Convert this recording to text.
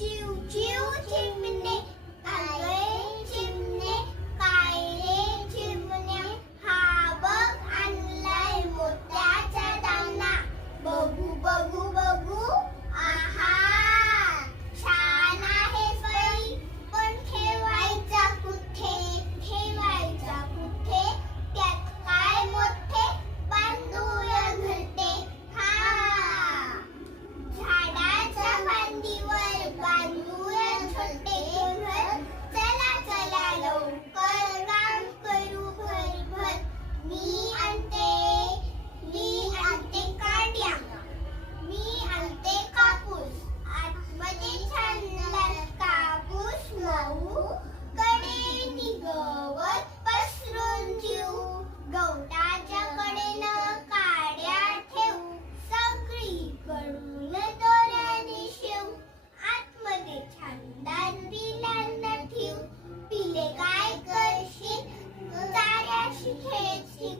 चिव चिव चिमणे आले चिमणे काय रे चिमण्या हा बघ आणलाय मोत्याचा दाना बघू बघू बघू आहा छान आहे फळी पण ठेवायचा कुठे त्यात काय मोठे बांधूया घरटे हा झाडाच्या फांदीवर बांधूया छोटे घर चला चला लवकर काम करू भरभर मी आणते काड्या मी आणते कापूस आतमध्ये छान कापूस मऊ कडेनी गवत पसरून ठेवू गवताच्या कडेनं काड्या ठेवू सगळीकडून दोऱ्याने शेवू आतमध्ये छान दांडीलांना ठेवू पिले काय करशील चाऱ्याशी खेळशील